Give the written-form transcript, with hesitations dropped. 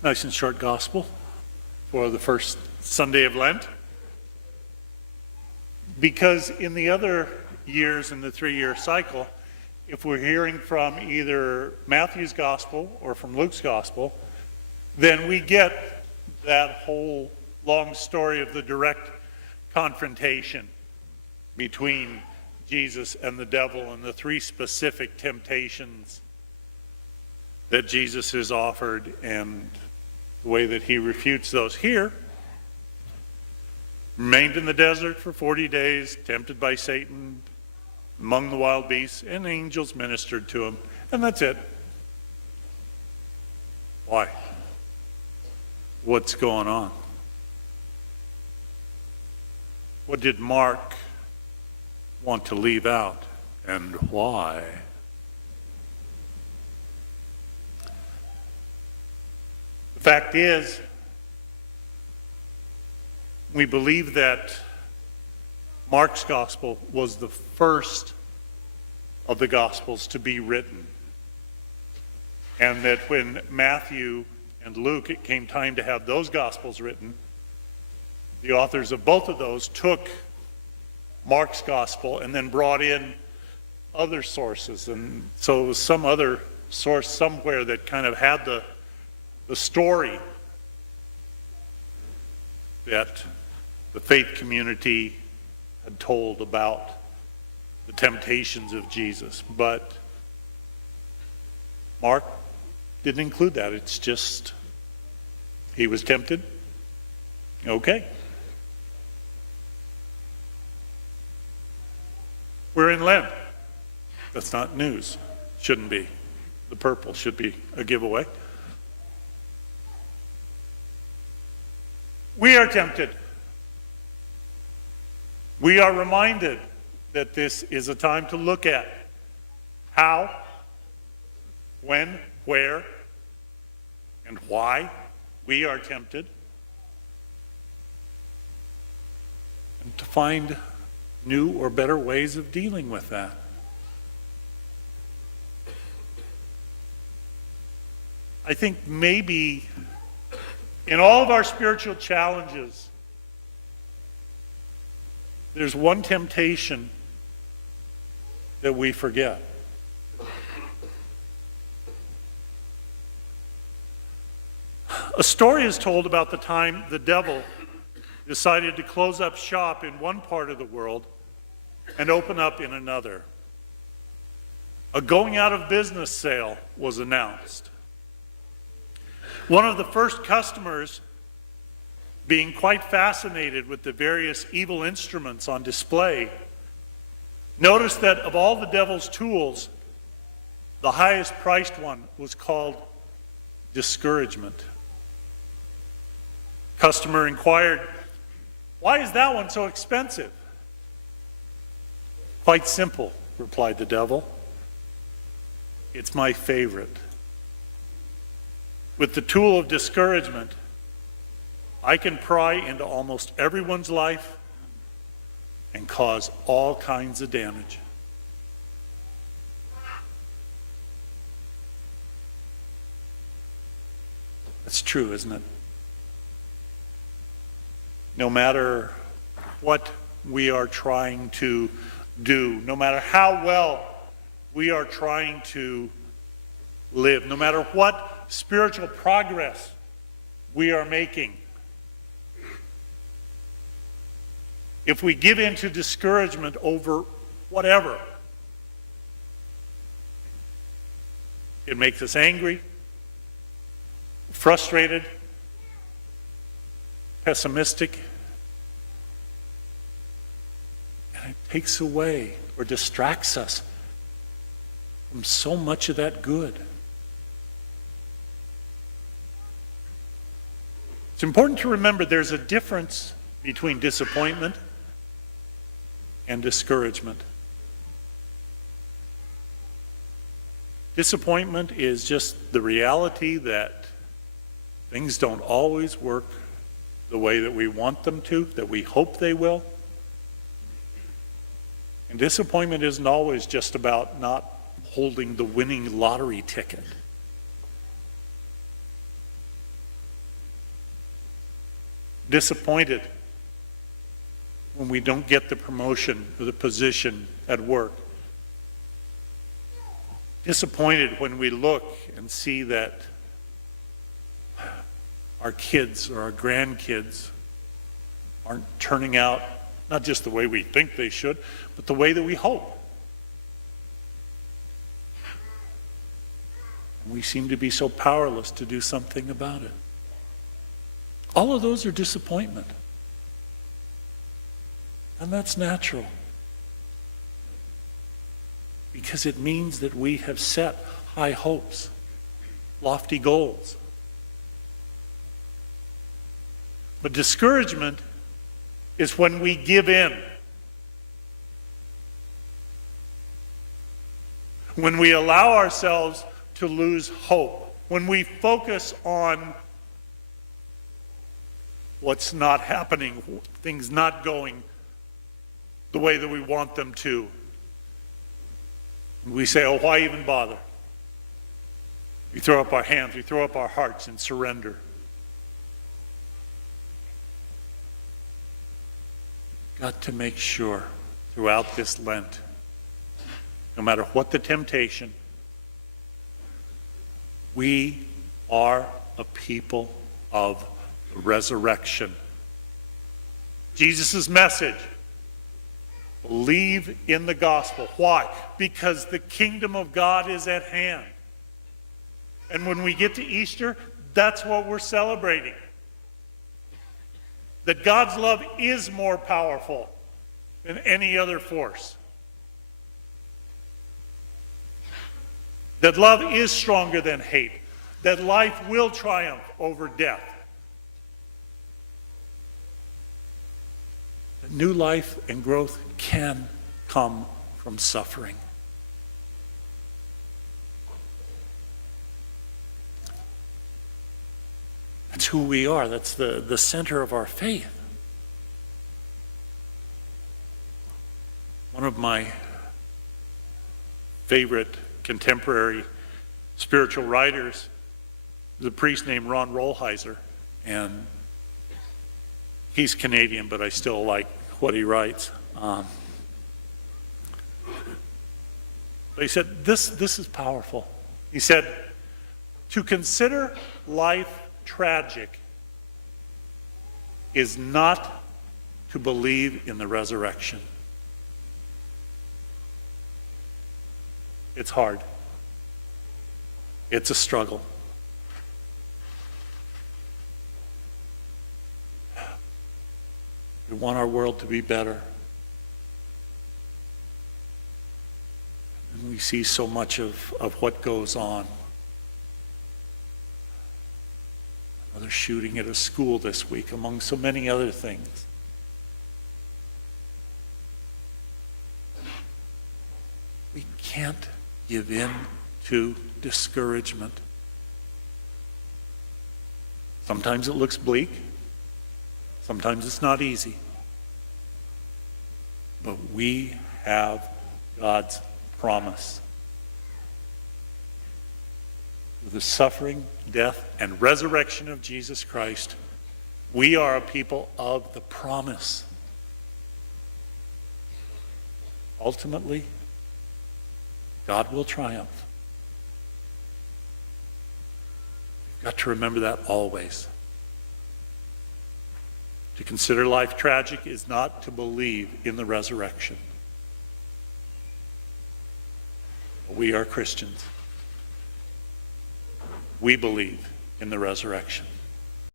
Nice and short gospel for the first Sunday of Lent. Because in the other years in the 3-year cycle, if we're hearing from either Matthew's gospel or from Luke's gospel, then we get that whole long story of the direct confrontation between Jesus and the devil and the 3 specific temptations that Jesus is offered and the way that he refutes those. Here, remained in the desert for 40 days, tempted by Satan among the wild beasts, and angels ministered to him. And that's it. Why? What's going on? What did Mark want to leave out, and why? The fact is, we believe that Mark's gospel was the first of the gospels to be written, and that when Matthew and Luke, it came time to have those gospels written, the authors of both of those took Mark's gospel and then brought in other sources. And so it was some other source somewhere that kind of had the story that the faith community had told about the temptations of Jesus. But Mark didn't include that. It's just, he was tempted. Okay. We're in Lent. That's not news. Shouldn't be. The purple should be a giveaway. We are tempted. We are reminded that this is a time to look at how, when, where, and why we are tempted, and to find new or better ways of dealing with that. I think maybe in all of our spiritual challenges, there's one temptation that we forget. A story is told about the time the devil decided to close up shop in one part of the world and open up in another. A going out of business sale was announced. One of the first customers, being quite fascinated with the various evil instruments on display, noticed that of all the devil's tools, the highest priced one was called discouragement. Customer inquired, "Why is that one so expensive?" "Quite simple," replied the devil. "It's my favorite. With the tool of discouragement, I can pry into almost everyone's life and cause all kinds of damage." That's true, isn't it? No matter what we are trying to do, no matter how well we are trying to live, no matter what spiritual progress we are making, if we give in to discouragement over whatever, it makes us angry, frustrated, pessimistic, and it takes away or distracts us from so much of that good. It's important to remember there's a difference between disappointment and discouragement. Disappointment is just the reality that things don't always work the way that we want them to, that we hope they will. And disappointment isn't always just about not holding the winning lottery ticket. disappointed when we don't get the promotion or the position at work. Disappointed when we look and see that our kids or our grandkids aren't turning out not just the way we think they should, but the way that we hope. And we seem to be so powerless to do something about it. All of those are disappointment. And that's natural. Because it means that we have set high hopes, lofty goals. But discouragement is when we give in. When we allow ourselves to lose hope. When we focus on what's not happening, things not going the way that we want them to. And we say, oh, why even bother? We throw up our hands, we throw up our hearts and surrender. Got to make sure throughout this Lent, no matter what the temptation, we are a people of the resurrection. Jesus' message, believe in the gospel. Why? Because the kingdom of God is at hand. And when we get to Easter, that's what we're celebrating. That God's love is more powerful than any other force. That love is stronger than hate. That life will triumph over death. That new life and growth can come from suffering. That's who we are. That's the center of our faith. One of my favorite contemporary spiritual writers is a priest named Ron Rolheiser. And he's Canadian, but I still like what he writes. But he said, this is powerful. He said, to consider life tragic is not to believe in the resurrection. It's hard. It's a struggle. We want our world to be better. And we see so much of what goes on. Another shooting at a school this week, among so many other things. We can't give in to discouragement. Sometimes it looks bleak. Sometimes it's not easy. But we have God's promise. Through the suffering, death, and resurrection of Jesus Christ, we are a people of the promise. Ultimately, God will triumph. We've got to remember that always. To consider life tragic is not to believe in the resurrection. We are Christians. We believe in the resurrection.